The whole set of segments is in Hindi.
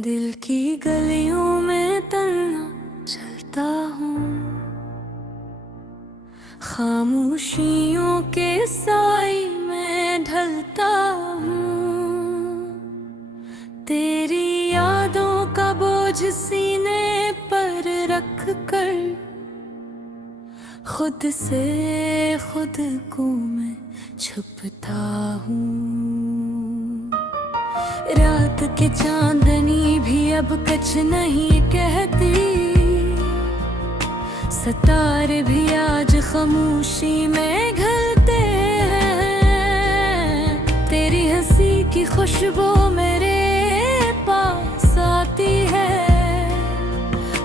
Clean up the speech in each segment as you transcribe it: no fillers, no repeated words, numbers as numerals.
दिल की गलियों में तन्हा चलता हूँ, खामोशियों के साए में ढलता हूँ। तेरी यादों का बोझ सीने पर रख कर खुद से खुद को मैं छुपता हूँ। रात के चांदनी भी अब कुछ नहीं कहती, सितारे भी आज खामोशी में घलते हैं। तेरी हंसी की खुशबू मेरे पास आती है,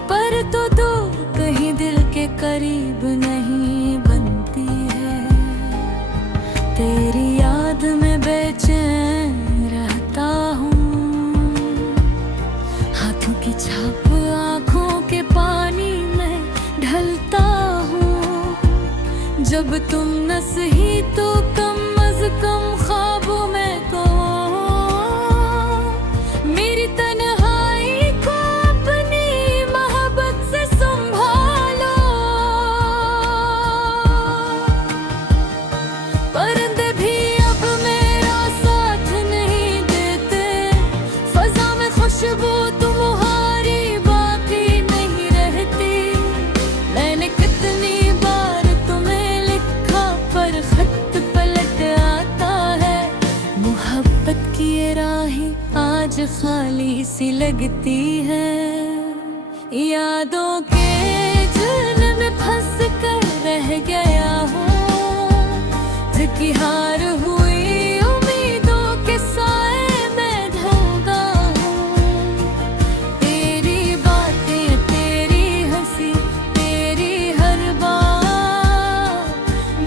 पर तो दूर कहीं दिल के करीब नहीं बनती है। तेरी याद में बेचैन रहता हूँ, हाथों की छाप आँखों के पानी में ढलता हूँ। जब तुम न सही तो कम अज कम ख्वाबों में तो मेरी तन्हाई को अपनी मोहब्बत से संभालो। परिंदे भी अब मेरा साथ नहीं देते, फजा में खुशबू तुम्हारी बाकी नहीं रहती। मैंने कितनी बार तुम्हें लिखा पर खत पलट आता है। मोहब्बत की ये राहें आज खाली सी लगती है। यादों के जाल में फंस कर रह गया हूँ, थकी हार हुई उम्मीदों के साए में ढलता हूँ। तेरी बातें, तेरी हंसी, तेरी हर बात,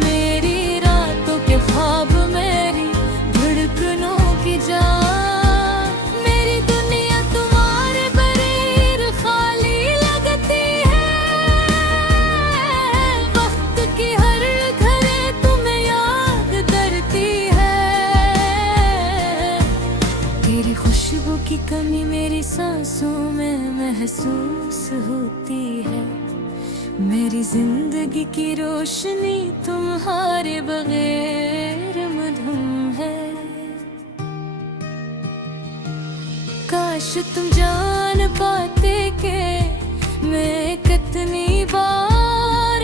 मेरी रातों के ख्वाब, मेरी धड़कनों की जान। मेरी दुनिया तुम्हारे बगैर खाली लगती है। वक्त की हर घड़ी तुम्हें याद करती है। तेरी खुशबू की कमी मेरी सांसों में महसूस होती है। मेरी जिंदगी की रोशनी तुम्हारे बगैर मधुम है। काश तुम जान पाते कि मैं कितनी बार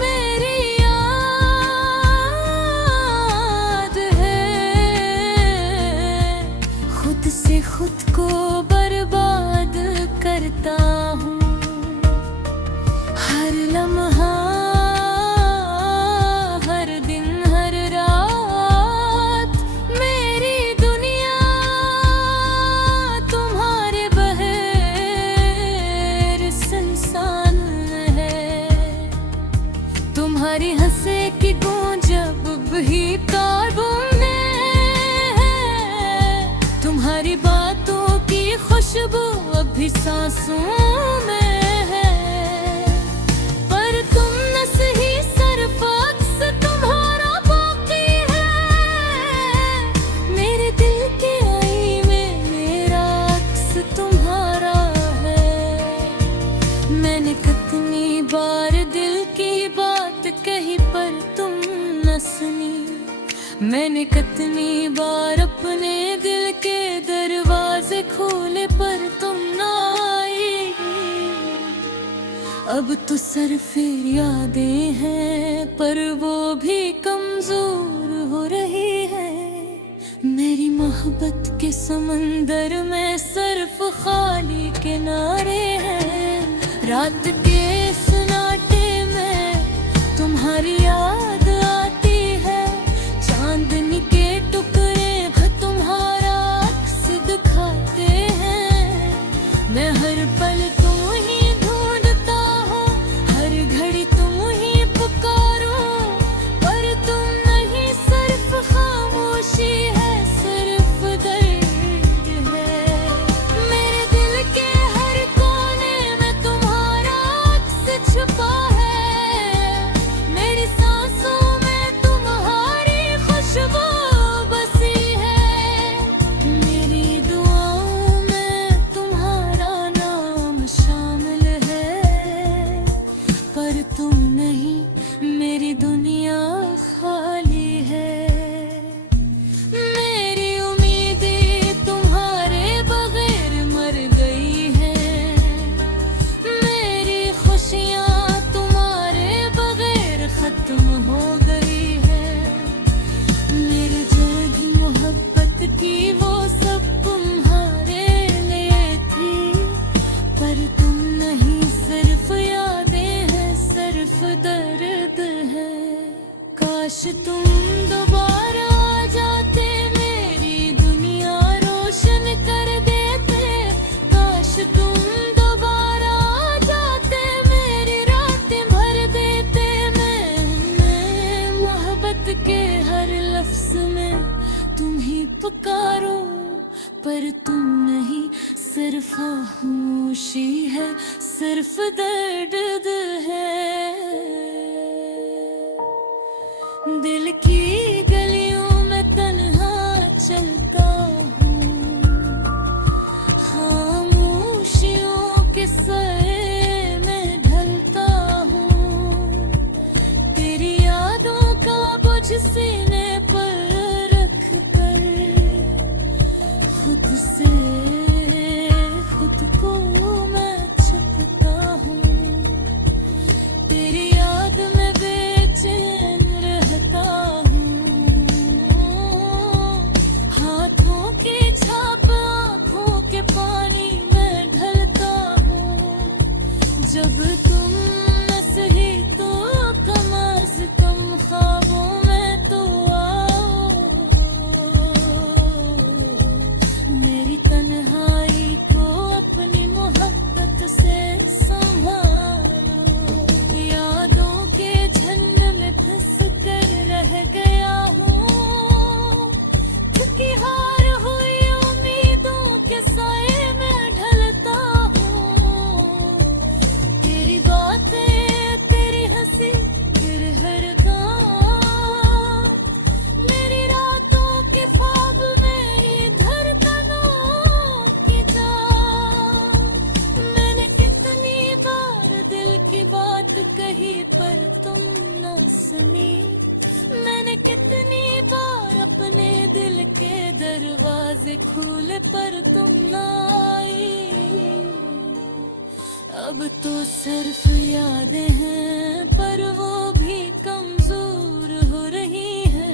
मेरी याद है। खुद से खुद को बर्बाद करता हूँ। हर लम्हा, हर दिन, हर रात, मेरी दुनिया तुम्हारे बगैर सुनसान है। तुम्हारी हंसे की गूंज अब भी काबू में है। तुम्हारी बातों की खुशबू अब भी सांसों में है। पर तुम न सही, सिर्फ अक्स तुम्हारा बाकी है। मेरे दिल के आई में मेरा अक्स तुम्हारा है। मैंने कितनी बार दिल की बात कही पर तुम न सुनी। मैंने कितनी बार अपने दिल के दरवाजे खोले पर तुम न आई। अब तो सरफेर यादें हैं पर वो भी कमजोर हो रही है। मेरी मोहब्बत के समंदर में सिर्फ खाली किनारे हैं। रात के सन्नाटे में तुम्हारी याद आती है। चांदनी के टुकड़े भी तुम्हारा अक्स दिखाते हैं। मैं हर पल तुम ही ढूंढता हूँ, हर घड़ी तुम ही पुकारूं, पर तुम नहीं, सिर्फ खामोशी है, सिर्फ दर्द है। मेरे दिल के हर कोने में तुम्हारा अक्स छुपा है। मेरी खामोशी है, सिर्फ दर्द है। दिल की गलियों में तन्हा चलता हूँ, खामोशियों के साए में ढलता हूँ। तेरी यादों का बोझ सीने पर रख कर खुद से खुद को मैं छुपता हूँ। तेरी याद में बेचैन रहता हूँ, हाथों की छाप आँखों के पानी में ढलता हूँ। जब तुम न सही तो कम से कम ख्वाबों में तो आओ, मेरी तन्हाई को अपनी मोहब्बत से संभालो। यादों के झंड में फंस कर रह गया हूँ, थकी हार हुई उम्मीदों के साए में ढलता हूँ। तेरी बातें, तेरी हंसी, फिर हर गाँव, मेरी रातों के ख्वाब, मेरी धड़कनों की जान। मैंने कितनी बार दिल की बात कही पर तुम न सुनी। मैंने कितनी बार अपने दिल के दरवाजे खोले पर तुम न आई। अब तो सिर्फ यादें हैं पर वो भी कमजोर हो रही है।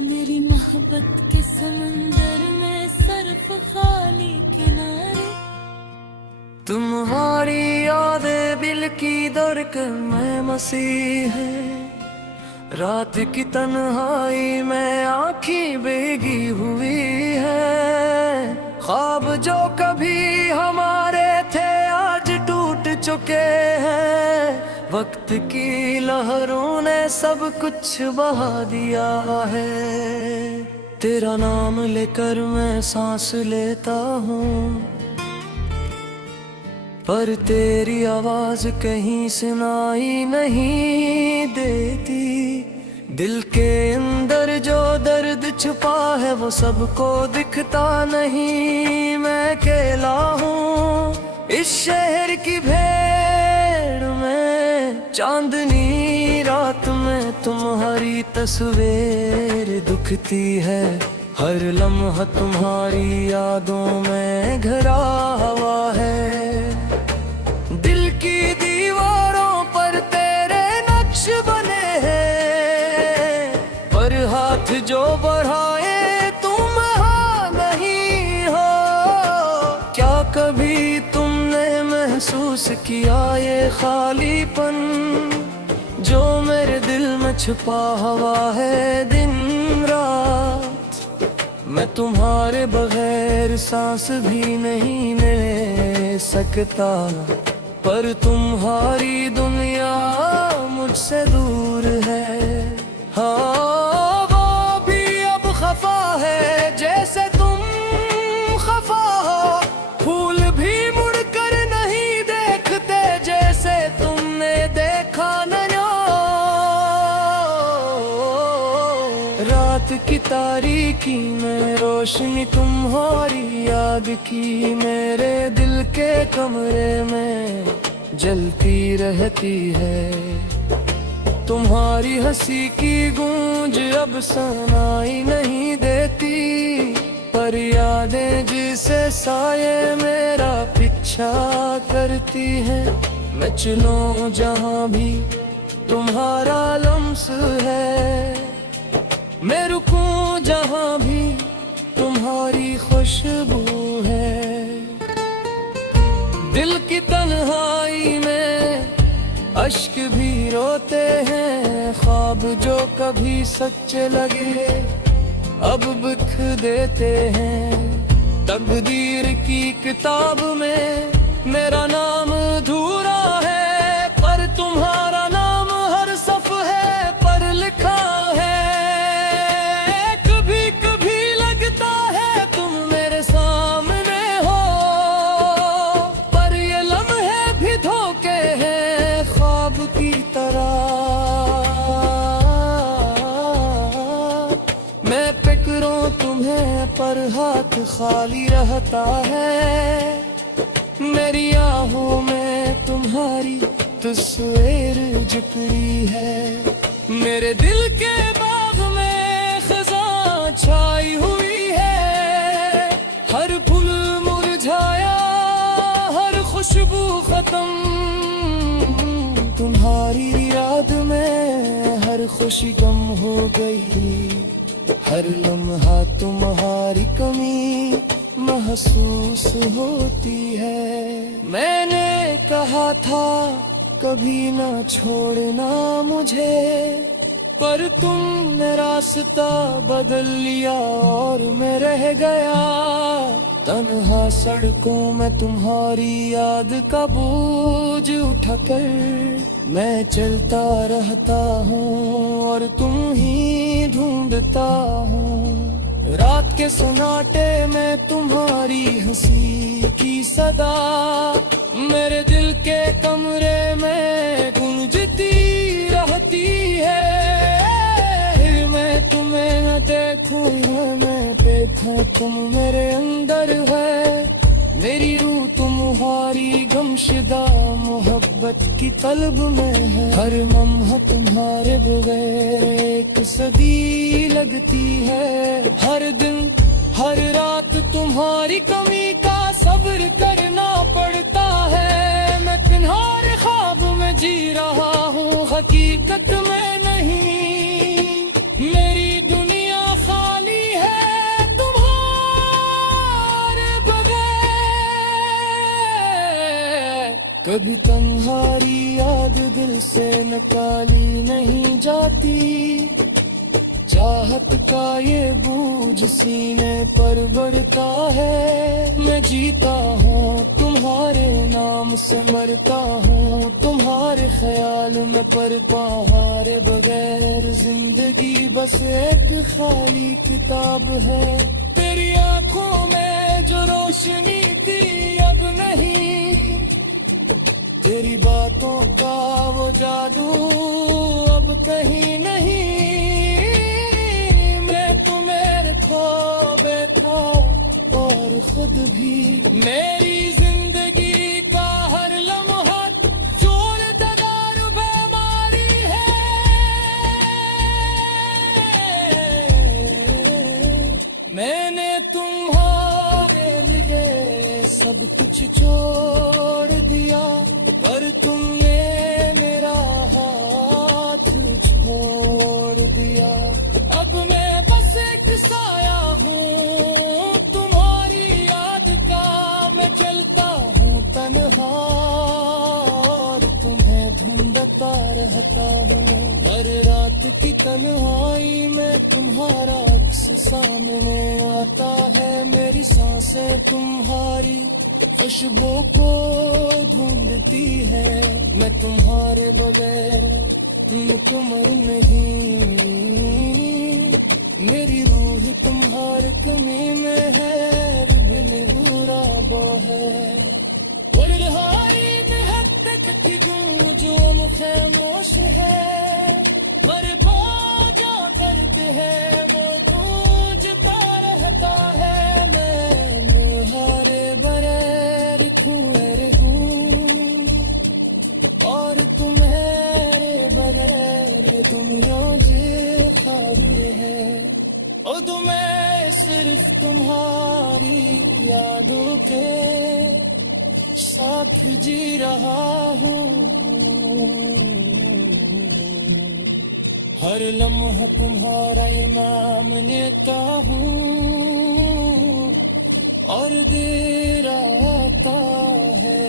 मेरी मोहब्बत के समंदर में सिर्फ खाली किनारे। तुम्हारी यादें दिल की धड़कन में मसीह है, रात की तन्हाई में आँखें भीगी हुई है। ख्वाब जो कभी हमारे थे आज टूट चुके हैं, वक्त की लहरों ने सब कुछ बहा दिया है। तेरा नाम लेकर मैं सांस लेता हूँ, पर तेरी आवाज कहीं सुनाई नहीं देती। दिल के अंदर जो दर्द छुपा है वो सबको दिखता नहीं। मैं अकेला हूँ इस शहर की भीड़ में, चांदनी रात में तुम्हारी तस्वीर दुखती है। हर लम्हा तुम्हारी यादों में घिरा हुआ है। दिल की दीवारों पर तेरे नक्श बने हैं, पर हाथ जो बढ़ाए तुम हाँ नहीं हो। क्या कभी तुमने महसूस किया ये खालीपन जो मेरे दिल में छुपा हुआ है दिन रात। मैं तुम्हारे बगैर सांस भी नहीं ले सकता, पर तुम्हारी दुनिया मुझसे दूर है। हाँ वो भी अब खफा है जैसे तुम खफा हो। फूल भी मुड़कर नहीं देखते जैसे तुमने देखा न। रात की तारीकी में रोशनी तुम्हारी याद की मेरे दिल के कमरे में जलती रहती है। तुम्हारी हंसी की गूंज अब सुनाई नहीं देती, पर यादें जिसे साये मेरा पीछा करती हैं। मैं चलूं जहां भी तुम्हारा लम्स है, मैं रुकूं जहां भी तुम्हारी खुशबू है। दिल की तन्हाई में अश्क भी रोते हैं, ख्वाब जो कभी सच्चे लगे अब बिख देते हैं। तकदीर की किताब में मेरा नाम अधूरा है, पर तुम्हारा नाम हर सफ़ है पर लिखा है। कभी कभी लगता है तुम मेरे सामने हो, बार हाथ खाली रहता है। मेरी आहों में तुम्हारी तस्वीर झुकरी है। मेरे दिल के बाग में खज़ां छाई हुई है। हर फूल मुरझाया, हर खुशबू खत्म। तुम्हारी याद में हर खुशी गम हो गई। हर लम्हा तुम्हारी कमी महसूस होती है। मैंने कहा था कभी ना छोड़ना मुझे, पर तुमने रास्ता बदल लिया और मैं रह गया। तन्हा सड़कों में तुम्हारी याद का बोझ उठाकर मैं चलता रहता हूँ और तुम ही ढूंढता हूँ। रात के सन्नाटे में तुम्हारी हंसी की सदा मेरे दिल के कमरे में गूंजती रहती है। फिर मैं तुम्हें न देखूं, मैं देखूं तुम मेरे अंदर है। मेरी रूह तुम्हारी गमशदा मोहब्बत की तलब में है। हर लम्हा तुम्हारे बगैर एक सदी लगती है। हर दिन हर रात तुम्हारी कमी का सब्र करना पड़ता है। मैं तुम्हारे ख्वाब में जी रहा हूँ, हकीकत में नहीं। मेरी दुनिया खाली है तुम्हारे बगैर। कभी तुम्हारी याद दिल से निकाली नहीं जाती। चाहत का ये बूझ सीने पर बढ़ता है। मैं जीता हूँ तुम्हारे नाम से, मरता हूँ तुम्हारे ख्याल में, पर तुम्हारे बगैर जिंदगी बस एक खाली किताब है। तेरी आंखों में जो रोशनी थी अब नहीं, तेरी बातों का वो जादू अब कहीं नहीं। खो बैठा और खुद भी। मेरी जिंदगी का हर लम्हा चोर दगार बीमारी है। मैंने तुम्हारे लिए सब कुछ छोड़ दिया, पर तुमने मेरा हाथ छोड़ दिया। अब मैं बस एक साया हूँ तुम्हारी याद का। मैं चलता हूँ तन्हा और तुम्हें ढूंढता रहता हूँ। हर रात की तन्हाई में तुम्हारा अक्स सामने आता है। मेरी सांसें तुम्हारी खुशबू को ढूंढती है। मैं तुम्हारे बगैर मुकम्मल नहीं। मेरी रूह तुम्हारे कमी में है, दिल बुरा वो है। वरहाई में हद तक की गूंज जो खामोश है, पर बाजा दर्द है वो गूंजता रहता है। मैं हारे बगैर खोए रहूं और तुम्हारे बगैर तुम रोजे खाली है। और तुम्हें सिर्फ तुम्हारी यादों के साथ जी रहा हूँ। हर लम्हा तुम्हारा इनाम लेता हूँ और देर आता है।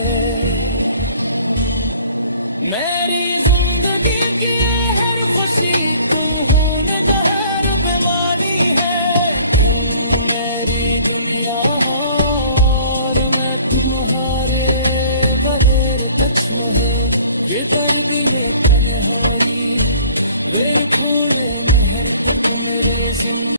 मेरी जिंदगी की हर खुशी तू होने दहर बेमानी है। तू मेरी दुनिया और मैं तुम्हारे बगैर टच में है। ये दर्द ये तन्हाई बेर खोले महर तक मेरे जिंदगी